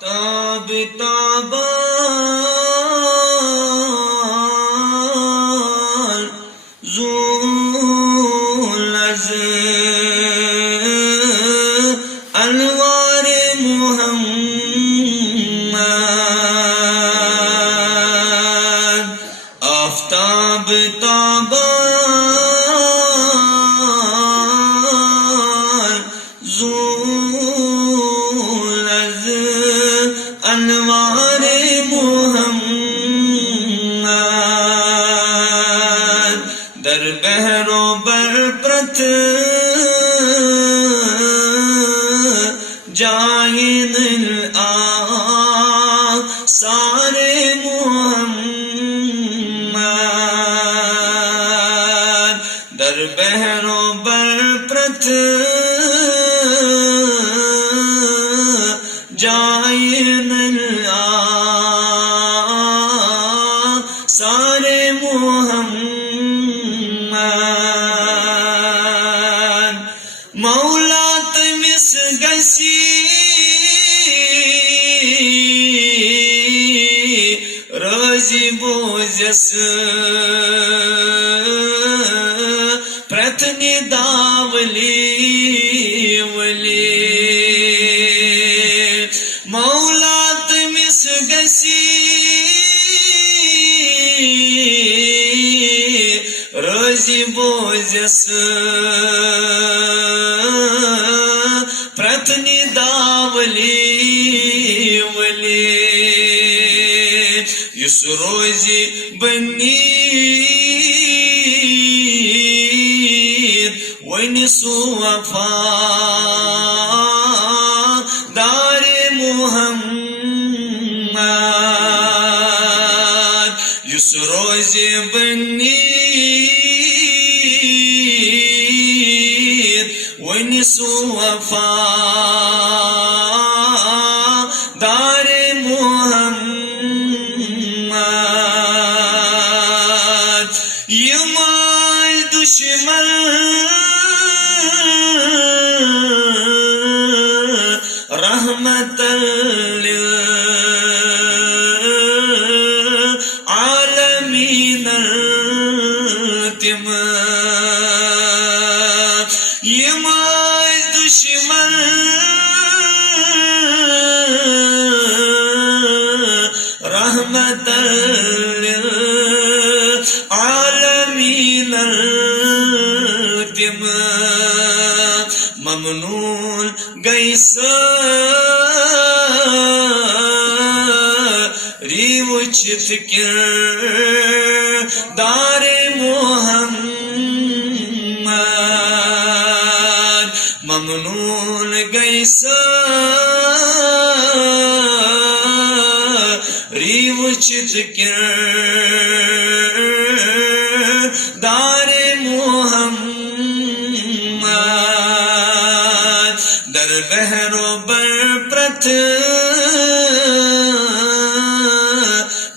تاب تابان زولز انوار محمد آفتاب تابان زولز انوار محمد در بحر و بر پرت جائن الآثار محمد در بحر و بر پرت جائن الآثار محمد مولا تمس گسی روزی بوزس پرتنی داولی ولی مولا تمس گسی روزی بوزس پرتنی داولی ولی یس روزی بنید ونسو وفا دار محمد یس روزی بنید ونسو وفا دار محمد یمال دشمن رحمت للعالمین التم یمال دشمن رحمت للعالمین التم ممنون گیس ریوچت کردار محمد ممنون گیس ریوچت کردار محمد در بحر و بر پرت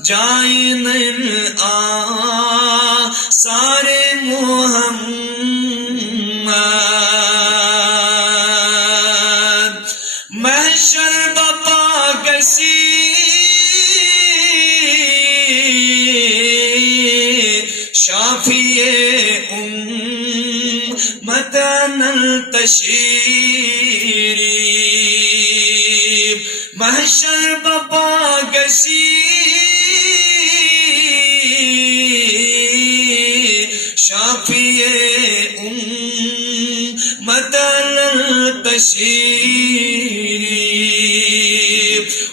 جائن الآثار محمد محشر بپا گسی شافی امتن التشریف محشر بپا گسی شافی امتن التشریف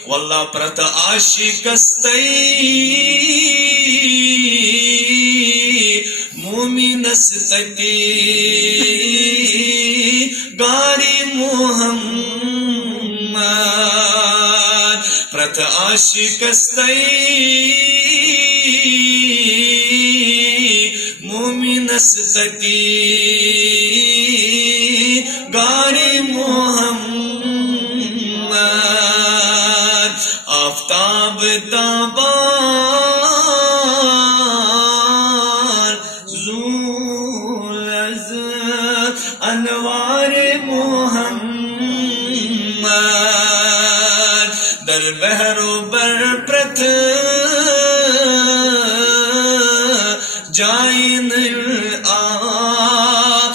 واللہ پرت عاشق استی مومن استتی گاری محمد پرت عاشق استی مومن استتی گاری محمد آفتاب تابان زولز انوار محمد در در بہر و بر پرت جائن آ